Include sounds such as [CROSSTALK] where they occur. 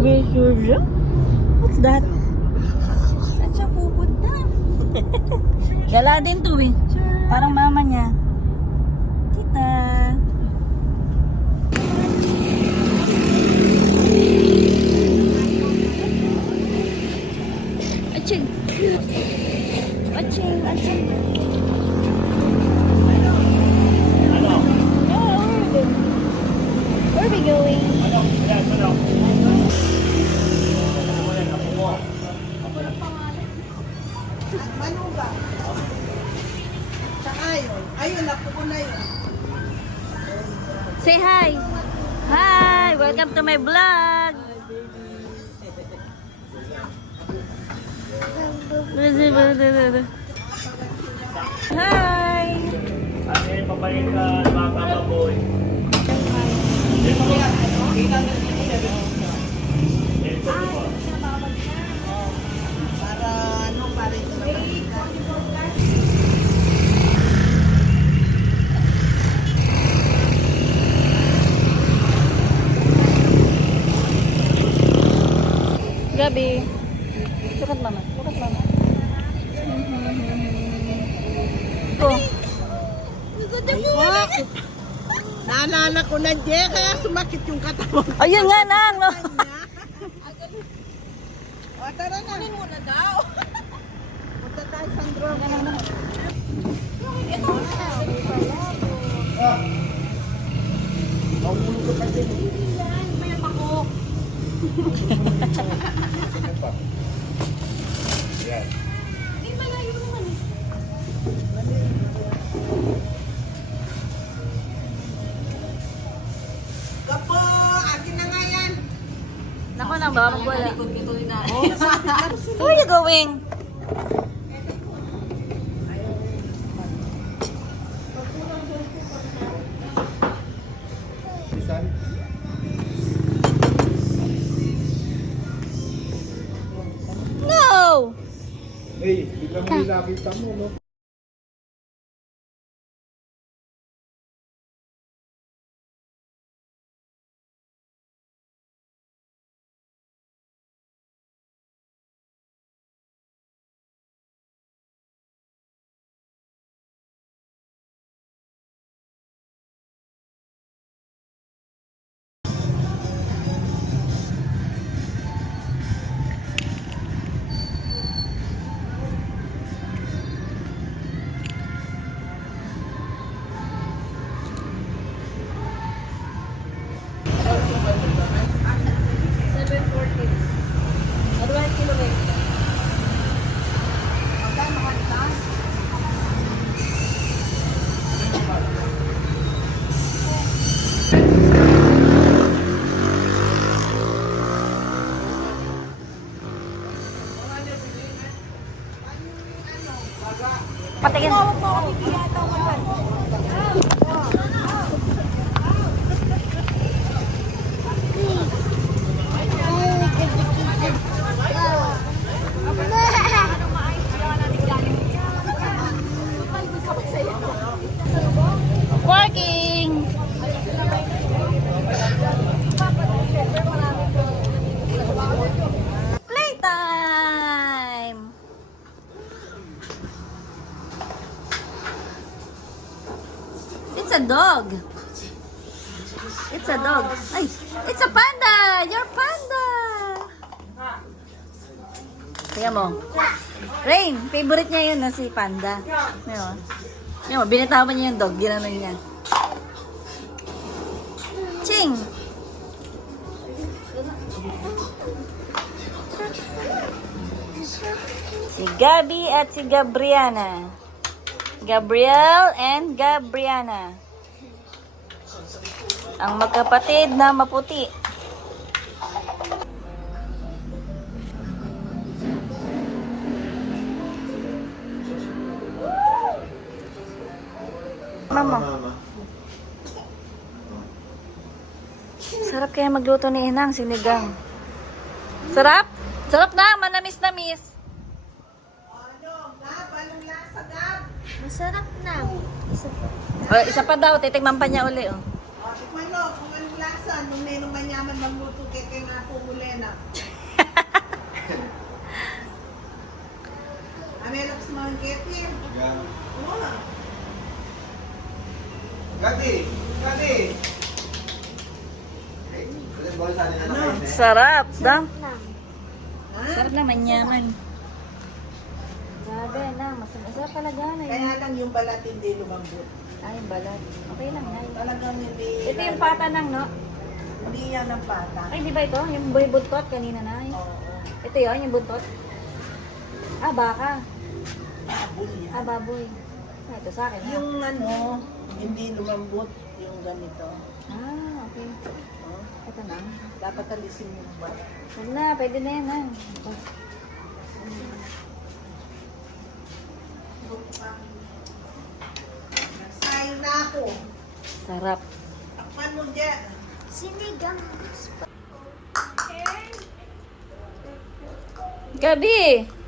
Surya? What's that? Saan siya pupunta? [LAUGHS] Gala din to eh. Parang mama niya. Kita. Aching. Aching, aching. Say hi. Hi, welcome to my vlog. Hi. Ano yung papalit ka, mga kamaboy? Gabi. Look at mama. Look at mama. Go. Naalala ko na, Je, kaya sumakit yung katawan ko. Ayun nga nang. no? [LAUGHS] O, tara na. Kunin mo na daw. Na ba? Wala. Where are you going? No! Hey, biglang mo nakita mo, no? It's a dog. It's a dog. Ay, it's a panda! You're panda! Kaya mo. Rain, favorite niya yun na si panda. Ngayon, ngayon, binitawan niya yung dog. Ginanon niya. Ching! Si Gabi at si Gabriana. Gabriel and Gabriana. Ang magkapatid na maputi. Mama, sarap kaya magluto ni Inang sinigang. Sarap? Sarap na, manamis-namis. Ano, Gab, anong lasa, Gab? Masarap na. Isa pa. Oh, isa pa daw, titikman pa niya uli. Oh. O, Tikman mo, kung anong lasa, nung may nung manyaman ng luto kay kay na pumulena. Amelap [LAUGHS] sa mga ketin. Yan. Oo. Gati! Gati! Ano? eh. Sarap, dam. Sarap naman yaman. Grabe na, masarap, masarap talaga na Kaya lang yung balat hindi lumambot. Ay, balat. Okay lang na. Talagang hindi. Ito yung pata ng, no? Hindi yan ang pata. Ay, di ba ito? Yung boy buntot kanina na. Oo. Ito yun, yung buntot. Ah, baka. Baboy yan. Ah, baboy. Ah, ito sa akin. ah. Yung ano, hindi lumambot yung ganito. Ah, okay. Oh, Ito na. dapat alisin yung balat. Huwag na, pwede na yan. ah. Nagsaing na ako. Sarap. Takpan mo dyan. Gabi!